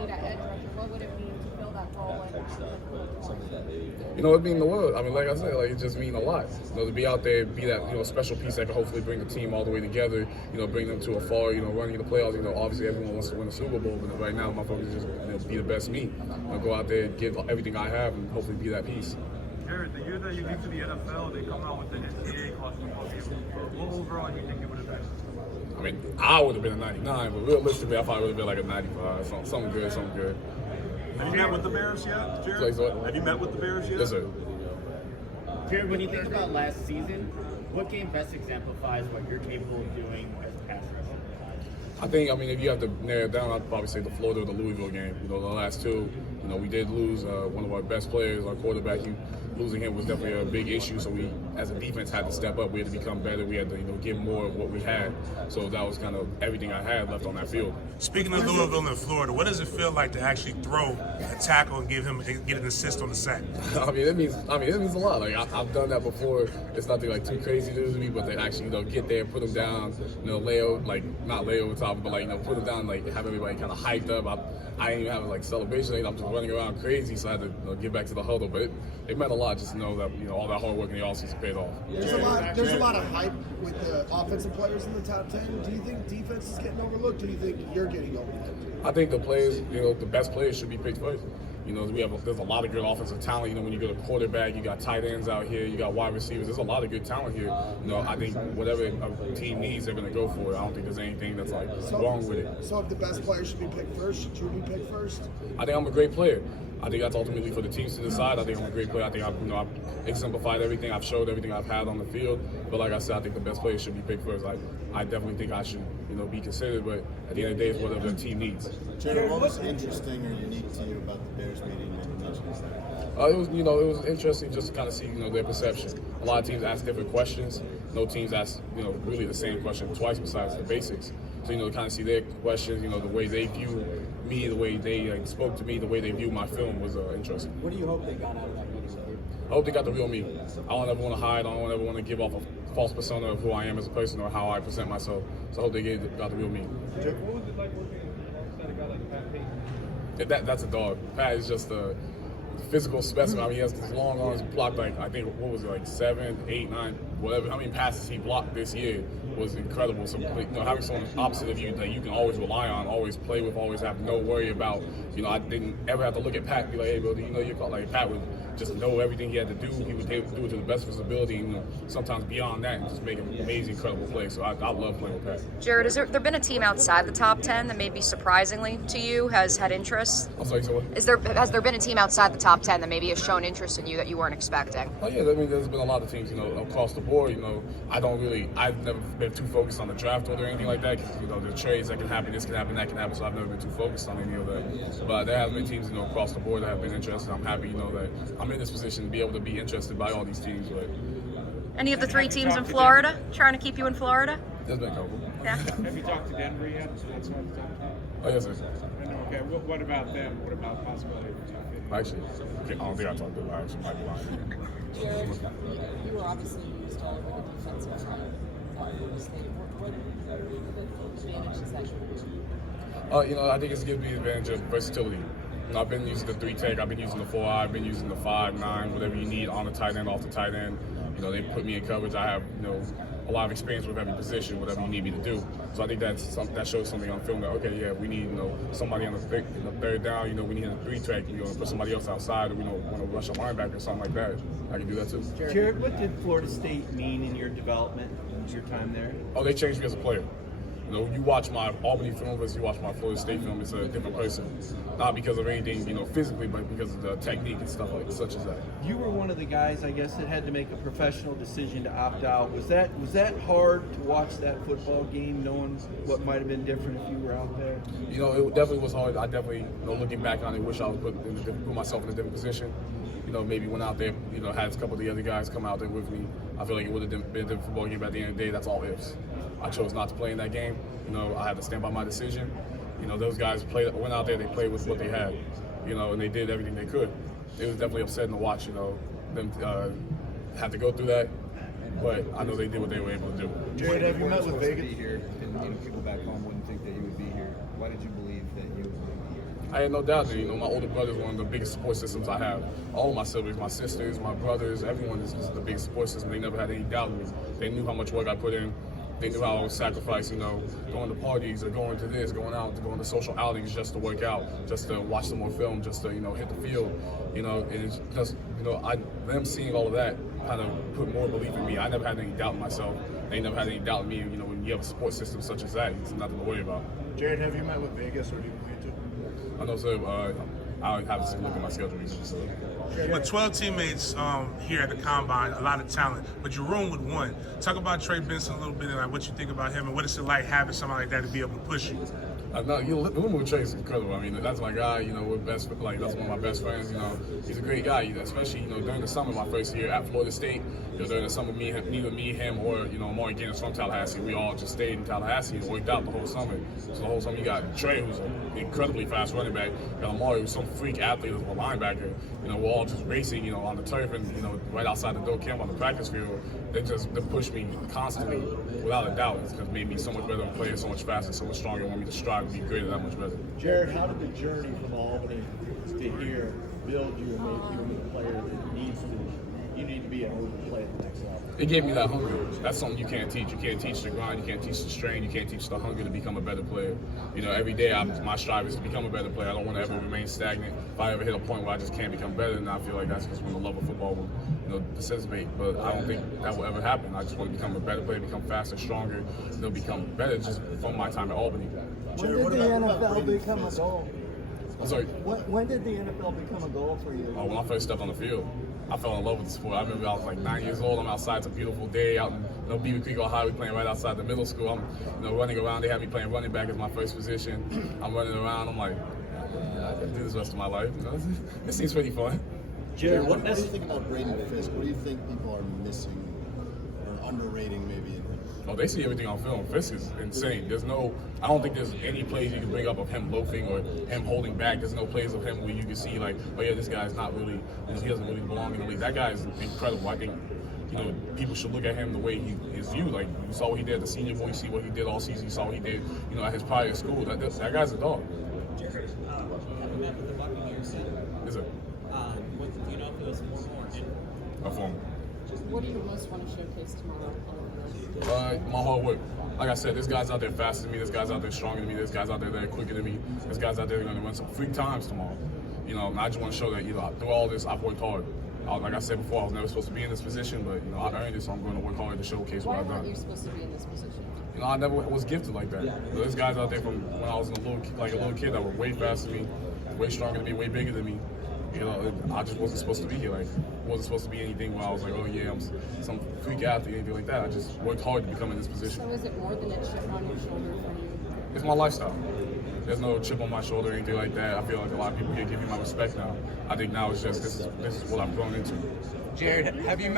need at edge rusher? What would it mean to fill that role? You know, it mean the world. I mean, like I said, like it just mean a lot. You know, to be out there, be that special piece that can hopefully bring the team all the way together. You know, bring them to a far. You know, running the playoffs. You know, obviously everyone wants to win a Super Bowl, but right now my focus is just be the best me. Go out there, give everything I have, and hopefully be that piece. Jared, the year that you leave to the NFL, they come out with the NCAA college football game. What overall do you think it would have been? I mean, I would have been a 99, but realistically, I probably would have been like a 95. Something good, something good. Have you met with the Bears yet, Jared? Like what? Have you met with the Bears yet? Yes, sir. Jared, when you think about last season, what game best exemplifies what you're capable of doing as a pass rusher? I think, if you have to narrow it down, I'd probably say the Florida or the Louisville game. You know, the last two, we did lose one of our best players, our quarterback. Losing him was definitely a big issue, so we, as a defense, had to step up. We had to become better. We had to, give more of what we had. So that was kind of everything I had left on that field. Speaking of Louisville and Florida, what does it feel like to actually throw a tackle and get an assist on the sack? It means a lot. Like I've done that before. It's nothing like too crazy to me, but to actually, get there, put them down, not lay over top, but put them down, have everybody kind of hyped up. I didn't even have a celebration. I'm just running around crazy, so I had to get back to the huddle. But it meant a lot just to know that all that hard work in the offseason paid off. There's a lot of hype with the offensive players in the top 10. Do you think defense is getting overlooked? Do you think you're getting overlooked? I think the players, the best players should be picked first. There's a lot of good offensive talent. When you go to quarterback, you got tight ends out here, you got wide receivers. There's a lot of good talent here. I think whatever a team needs, they're going to go for it. I don't think there's anything that's wrong with it. So if the best players should be picked first, should you be picked first? I think I'm a great player. I think that's ultimately for the teams to decide. I think I'm a great player. I think I've exemplified everything. I've showed everything I've had on the field. But like I said, I think the best players should be picked first. I definitely think I should, be considered. But at the end of the day, it's whatever the team needs. Jared, what was interesting or unique to you about the Bears meeting when you mentioned that? It was interesting just to kind of see, their perception. A lot of teams ask different questions. No teams ask, really the same question twice besides the basics. So, to kind of see their questions, the way they view me, the way they spoke to me, the way they view my film was interesting. What do you hope they got out of that meeting with you? I hope they got the real me. I don't ever want to hide. I don't ever want to give off a false persona of who I am as a person or how I present myself. So I hope they got the real me. What was it like working alongside a guy like Pat Payton? That's a dog. Pat is just a physical specimen. He has these long arms. Blocked I think, 7, 8, 9, whatever. How many passes he blocked this year was incredible. So having someone opposite of you that you can always rely on, always play with, always have no worry about. I didn't ever have to look at Pat and be like, hey, bro, do you know you're called? Pat would just know everything he had to do. He would do it to the best of his ability, and sometimes beyond that, and just make an amazing, incredible play. So I love playing with Pat. Jared, has there been a team outside the top 10 that maybe surprisingly to you has had interest? I'm sorry, so what? Has there been a team outside the top 10 that maybe has shown interest in you that you weren't expecting? Oh yeah, there's been a lot of teams, across the board. I've never been too focused on the draft order or anything like that. Cause, the trades that can happen, this can happen, that can happen. So I've never been too focused on any of that. But there have been teams, across the board that have been interested. I'm happy, that I'm in this position to be able to be interested by all these teams. But Any of the 3 teams in Florida trying to keep you in Florida? there's been a couple. Yeah. Have you talked to Denver yet? That's what I'm talking about. Oh yes, sir. Okay, what about them? What about the possibility of talking? Actually, I don't think I talked to them. I actually might be lying. Jared, you were obviously used all over the defensive front at Florida State. What advantage does that give you? I think it's giving me the advantage of versatility. I've been using the 3-tech, I've been using the 4-eye, I've been using the 5-9, whatever you need on the tight end, off the tight end. They put me in coverage. I have, a lot of experience with every position, whatever you need me to do. So I think that shows something on film that, okay, yeah, we need, somebody in the third down, we need a 3-tech, put somebody else outside, or we want to rush a linebacker or something like that. I can do that too. Jared, what did Florida State mean in your development, your time there? Oh, they changed me as a player. You watch my Albany film versus you watch my Florida State film, it's a different person. Not because of anything, physically, but because of the technique and stuff such as that. You were one of the guys, I guess, that had to make a professional decision to opt out. Was that hard to watch that football game, knowing what might have been different if you were out there? It definitely was hard. I definitely, looking back on it, wish I was put myself in a different position. Maybe went out there, had a couple of the other guys come out there with me. I feel like it would have been a different football game, but at the end of the day, that's all ifs. I chose not to play in that game. I had to stand by my decision. Those guys went out there, they played with what they had, and they did everything they could. It was definitely upsetting to watch, them have to go through that, but I know they did what they were able to do. Jared, have you met with Vegas? Be here, and people back home wouldn't think that you would be here. Why did you believe that you would be here? I had no doubt that, you know, my older brother is one of the biggest support systems I have. All of my siblings, my sisters, my brothers, everyone is the biggest support system. They never had any doubt in me. They knew how much work I put in. They knew how I would sacrifice, you know, going to parties or going to this, going out, going to social outings just to work out, just to watch some more film, just to, you know, hit the field, you know, and it's just, you know, them seeing all of that kind of put more belief in me. I never had any doubt in myself. They never had any doubt in me. You know, when you have a support system such as that, it's nothing to worry about. Jared, have you met with Vegas or do you plan to? I know, sir. I have to look at my schedule recently. So. With 12 teammates here at the Combine, a lot of talent, but you're room with one. Talk about Trey Benson a little bit and like what you think about him and what is it like having somebody like that to be able to push you? No, you know, living with Trey is incredible. I mean, that's my guy. You know, we're best. Like, that's one of my best friends. You know, he's a great guy. You know, especially, you know, during the summer, my first year at Florida State. You know, during the summer, neither me, him, or, you know, Amari Guinness from Tallahassee. We all just stayed in Tallahassee and worked out the whole summer. So the whole summer, you got Trey, who's an incredibly fast running back. You got Amari, who's some freak athlete, who's a linebacker. You know, we're all just racing, you know, on the turf and, you know, right outside the door camp on the practice field. They push me constantly, without a doubt. It's just made me so much better of a player, so much faster, so much stronger. Want me to strive to be greater, that much better. Jared, how did the journey from Albany to here build you and make you into the player that you need to be in order to play at the next level? It gave me that hunger. That's something you can't teach. You can't teach the grind. You can't teach the strain. You can't teach the hunger to become a better player. You know, every day my strive is to become a better player. I don't want to ever remain stagnant. If I ever hit a point where I just can't become better, then I feel like that's just when the love of football will, you know, dissipate. But I don't think that will ever happen. I just want to become a better player, become faster, stronger, you know, become better just from my time at Albany. When did the NFL become a goal? I'm sorry. When did the NFL become a goal for you? When I first stepped on the field, I fell in love with the sport. I remember I was like 9 years old. I'm outside. It's a beautiful day out in, you know, Beaver Creek, Ohio. We're playing right outside the middle school. I'm, you know, running around. They had me playing running back as my first position. I'm running around. I'm like, I can do this the rest of my life. You know, it seems pretty fun. Jared, what do you think about Braden Fisk? What do you think people are missing or underrating maybe in him? Oh, they see everything on film. Fisk is insane. I don't think there's any plays you can bring up of him loafing or him holding back. There's no plays of him where you can see like, oh yeah, this guy's not really, you know, he doesn't really belong in the league. That guy is incredible. I think, you know, people should look at him the way he is viewed. Like, you saw what he did at the Senior Bowl, you see what he did all season, you saw what he did, you know, at his prior school. That guy's a dog. Jared, you met with the Buccaneers. Is it? Do you know if it was formal or informal? A form. What do you most want to showcase tomorrow? My hard work. Like I said, this guy's out there faster than me. This guy's out there stronger than me. This guy's out there that are quicker than me. This guy's out there going to run some freak times tomorrow. You know, and I just want to show that, you know, through all this, I've worked hard. Like I said before, I was never supposed to be in this position, but, you know, I earned it, so I'm going to work hard to showcase what I've done. Why weren't you supposed to be in this position? You know, I never was gifted like that. You know, there's guys out there from when I was a little kid that were way faster than me, way stronger than me, way bigger than me. You know, I just wasn't supposed to be here. Like, wasn't supposed to be anything where I was like, oh yeah, I'm some freak athlete, anything like that. I just worked hard to become in this position. So is it more than a chip on your shoulder for you? It's my lifestyle. There's no chip on my shoulder or anything like that. I feel like a lot of people here give me my respect now. I think now it's just this is what I've grown into. Jared, have you